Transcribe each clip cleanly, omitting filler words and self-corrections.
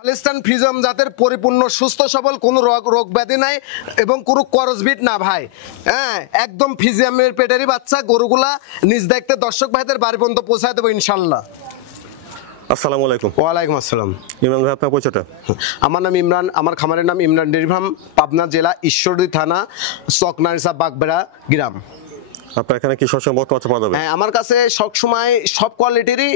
Holstein ফ্রিজিয়াম জাতের পরিপূর্ণ সুস্থ সবল, কোনো রোগ ব্যাধি নাই এবং কোনো করসবিট না ভাই। হ্যাঁ, একদম ফ্রিজিয়ামের পেটেরই বাচ্চা। গরুগুলা নিজ দায়িত্বে দর্শক ভাইদের বাড়ি পর্যন্ত পৌঁছায় দেবো ইনশাল্লাহ। আসসালামু আলাইকুম। ওয়ালাইকুম আসসালাম। ইমরান ভাই, আপনার পরিচয়টা? আমার নাম ইমরান, আমার খামারের নাম ইমরান ডেইরি ফার্ম, পাবনা জেলা ঈশ্বরদী থানা, চকনারিসা বাগবেড়া গ্রাম। আপনার এখানে কি সবসময় বকনা বাচ্চা পাওয়া যাবে? হ্যাঁ, আমার কাছে সবসময় সব কোয়ালিটিরই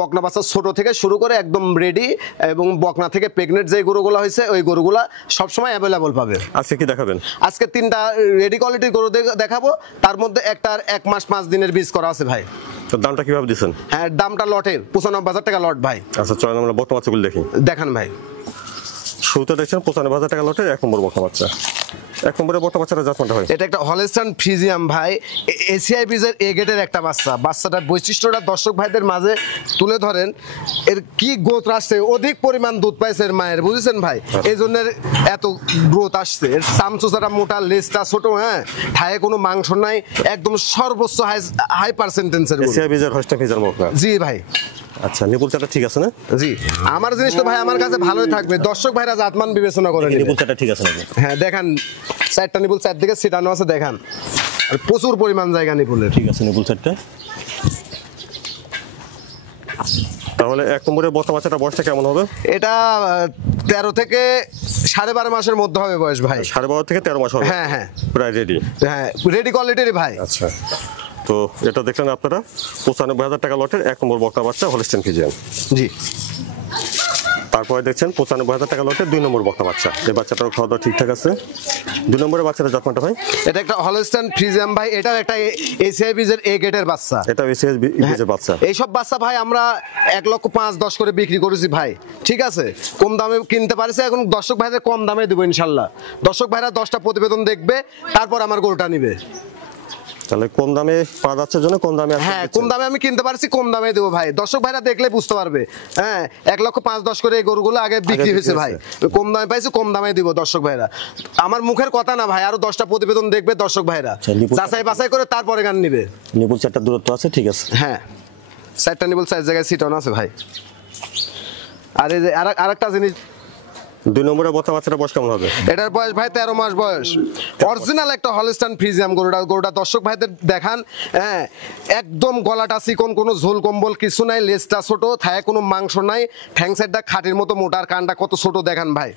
বকনা বাচ্চা, ছোট থেকে শুরু করে একদম রেডি এবং বকনা থেকে প্রেগনেন্ট যে গরুগুলো হয়েছে ওই গরুগুলা সবসময় অ্যাভেলেবল পাবে। আজকে কি দেখাবেন? আজকে 3টা রেডি কোয়ালিটির গরু দেখাবো, তার মধ্যে একটার 1 মাস 5 দিনের বীজ করা আছে ভাই। তো দামটা কিভাবে দিচ্ছেন? হ্যাঁ, দামটা লটের 95,000 টাকা লট ভাই। আচ্ছা, চলেন আমরা বকনা বাচ্চাগুলো দেখি। দেখান ভাই। শুরুতে দেখছেন 95,000 টাকা লটের 1 নম্বর বকনা বাচ্চা। 1 নম্বরের বকনা বাচ্চাটা জাতমানটা হয়? এটা একটা হলস্টাইন ফ্রিজিয়াম ভাই, এসিআই বীজের এ গেটের একটা বাচ্চা। বাচ্চাটার বৈশিষ্ট্যটা দর্শক ভাইদের মাঝে তুলে ধরেন। এর কি গ্রোথ আসছে, অধিক পরিমাণ দুধ পাইছে এর মায়ের, বুঝেছেন ভাই, এই জন্য এত গ্রোথ আসছে। এর চামচোচাটা মোটা, লেজটা ছোট, হ্যাঁ, ঠায়ে কোনো মাংস নাই, একদম সর্বোচ্চ হাই পার্সেন্টেন্সের এসিআই বীজের হলস্টাইন ফ্রিজিয়াম বকনা। জি ভাই। আচ্ছা, নিপুল চাটা ঠিক আছে না? জি, আমার জিনিস তো ভাই আমার কাছে ভালোই থাকবে, দর্শক ভাইরা জাতমান বিবেচনা করে নিপুল চাটা ঠিক আছে নাকি? হ্যাঁ, দেখান 4টা নিপুল, 4 দিকে ছিটানো আছে, দেখান। আর প্রচুর পরিমাণ জায়গা নিপুলের। ঠিক আছে, নিপুল চারটা। তাহলে 1 নম্বরের বকনা বাচ্চাটা বয়সটা কেমন হবে? এটা 13 থেকে 12.5 মাসের মধ্যে হবে বয়স ভাই। 12.5 থেকে 13 মাস হবে? হ্যাঁ হ্যাঁ, প্রায় রেডি। হ্যাঁ, রেডি কোয়ালিটির ভাই। আচ্ছা, তো এটা দেখলেন আপনারা 95,000 টাকা লটের 1 নম্বর বকনা বাচ্চা হলস্টাইন ফ্রিজিয়ান। জি। তারপরে দেখছেন 95,000 টাকা লটের 2 নম্বর বকনা বাচ্চা। এই বাচ্চাটার খাওয়া দাওয়া ঠিকঠাক আছে। 2 নম্বরের বাচ্চাটা জাতমানটা ভাই? এটা একটা হলস্টাইন ফ্রিজিয়াম ভাই, এটাও একটা এসিআই বীজের এ গেটের বাচ্চা। এটা এসিআই বীজের বাচ্চা। এইসব বাচ্চা ভাই আমরা 1,05,10 করে বিক্রি করেছি ভাই, ঠিক আছে। কম দামে কিনতে পারছি, এখন দর্শক ভাইদের কম দামে দেবো ইনশাল্লাহ। দর্শক ভাইরা 10টা প্রতিবেদন দেখবে, তারপর আমার গরুটা নিবে। তাহলে কম দামে পাওয়া যাচ্ছে জন্য কম দামে? হ্যাঁ, কম দামে আমি কিনতে পারছি, কম দামে দেবো ভাই। দর্শক ভাইরা দেখলে বুঝতে পারবে। হ্যাঁ, 1,05,10 করে এই গরুগুলো আগে বিক্রি হয়েছে ভাই, কম দামে পাইছি, কম দামে দিব দর্শক ভাইরা। আমার মুখের কথা না ভাই, আরো 10টা প্রতিবেদন দেখবে দর্শক ভাইরা, যাচাই বাছাই করে তারপরে গান নিবে। নিপুল চারটা দূরত্ব আছে, ঠিক আছে। হ্যাঁ, 4টা নিপুল 4 জায়গায় সিটন আছে ভাই। আর এই যে আরেকটা জিনিস, 2 নম্বরের বকনা বাচ্চাটা বয়স কেমন হবে? এটার বয়স ভাই 13 মাস বয়স। অরিজিনাল একটা হলস্টাইন ফ্রিজিয়াম গরুটা দর্শক ভাইদের দেখান। হ্যাঁ, একদম গলাটা চিকন, কোনো ঝোল কম্বল কিছু নাই, লেজটা ছোট, থায়ে কোনো মাংস নাই, ঠ্যাং সাইডটা খাটির মতো মোটা, আর কানটা কত ছোট দেখান ভাই।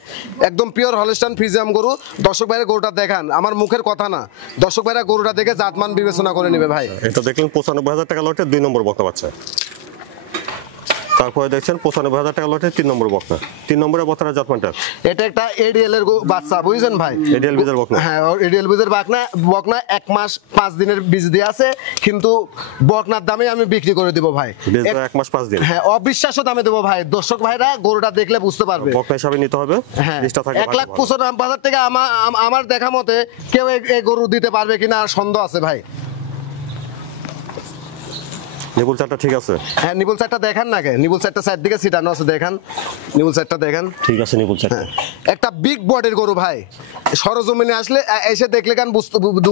একদম পিওর হলস্টাইন ফ্রিজিয়াম গরু। দর্শক ভাইরা গরুটা দেখান, আমার মুখের কথা না, দর্শক ভাইরা গরুটা দেখে জাতমান বিবেচনা করে নেবে ভাই। এটা দেখলেন 95,000 টাকা লটের 2 নম্বর বকনা বাচ্চা। তারপরে দেখছেন 95,000 টাকা লটের 3 নম্বর বকনা। 3 নম্বরের বকনার জাতমানটা? এটা একটা এডিএল এর বাচ্চা, বুঝছেন ভাই। এডিএল বীজের বকনা? হ্যাঁ, এডিএল বীজের বকনা 1 মাস 5 দিনের বীজ দিয়ে আছে, কিন্তু বকনার দামে আমি বিক্রি করে দেব ভাই। 1 মাস 5 দিন? হ্যাঁ, অবিশ্বাস্য দামে দেবো ভাই। দর্শক ভাইরা গরুটা দেখলে বুঝতে পারবে। বকনা হিসাবে নিতে হবে। হ্যাঁ, লিস্টটা থাকবে। 1,95,000 টাকা আমার দেখা মতে কেউ এই গরু দিতে পারবে কিনা আর সন্দেহ আছে ভাই। নিপুল চারটা ঠিক আছে? হ্যাঁ, নিপুল চারটা দেখান না, কে নিপুল চারটা 4 দিকে ছিটানো আছে, দেখান নিপুল চারটা দেখান। ঠিক আছে, নিপুল চারটা। একটা বিগ বডির গরু ভাই, সরজমিনে আসলে এসে দেখলে কান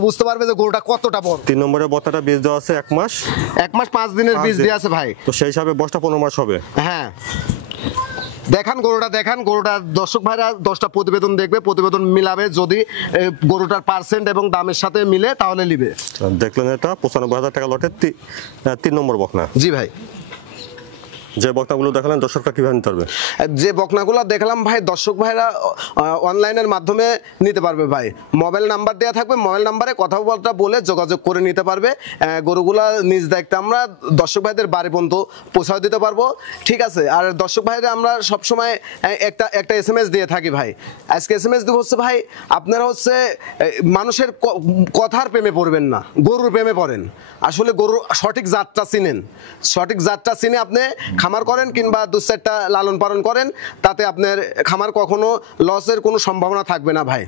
বুঝতে পারবে যে গরুটা কতটা বড়। 3 নম্বরের বকনাটা বীজ দেওয়া আছে 1 মাস 5 দিনের বীজ দিয়ে আছে ভাই। তো সেই হিসাবে বয়সটা 15 মাস হবে। হ্যাঁ, দেখান গরুটা দর্শক ভাইরা 10টা প্রতিবেদন দেখবে, প্রতিবেদন মিলাবে, যদি গরুটার পার্সেন্ট এবং দামের সাথে মিলে তাহলে নিবে। দেখলেন এটা 95,000 টাকা লটের 3 নম্বর বকনা। জি ভাই। যে বকনাগুলো দেখালেন দর্শকরা কিভাবে নিতে পারবে? যে বকনাগুলো দেখলাম ভাই, দর্শক ভাইরা অনলাইনের মাধ্যমে নিতে পারবে ভাই। মোবাইল নাম্বার দেওয়া থাকবে, মোবাইল নাম্বারে কথাবার্তা বলে যোগাযোগ করে নিতে পারবে। গরুগুলা নিজ দায়িত্বে আমরা দর্শক ভাইদের বাড়ি পর্যন্ত পৌঁছাও দিতে পারবো, ঠিক আছে। আর দর্শক ভাইরা আমরা সবসময় একটা SMS দিয়ে থাকি ভাই। আজকে SMS দেবো হচ্ছে ভাই, আপনারা হচ্ছে মানুষের কথার প্রেমে পড়বেন না, গরুর প্রেমে পড়েন। আসলে গরুর সঠিক জাতটা চিনেন, সঠিক জাতটা চিনে আপনি খামার করেন কিংবা 2-4টা লালন পালন করেন, তাতে আপনার খামার কখনো লসের কোনো সম্ভাবনা থাকবে না ভাই।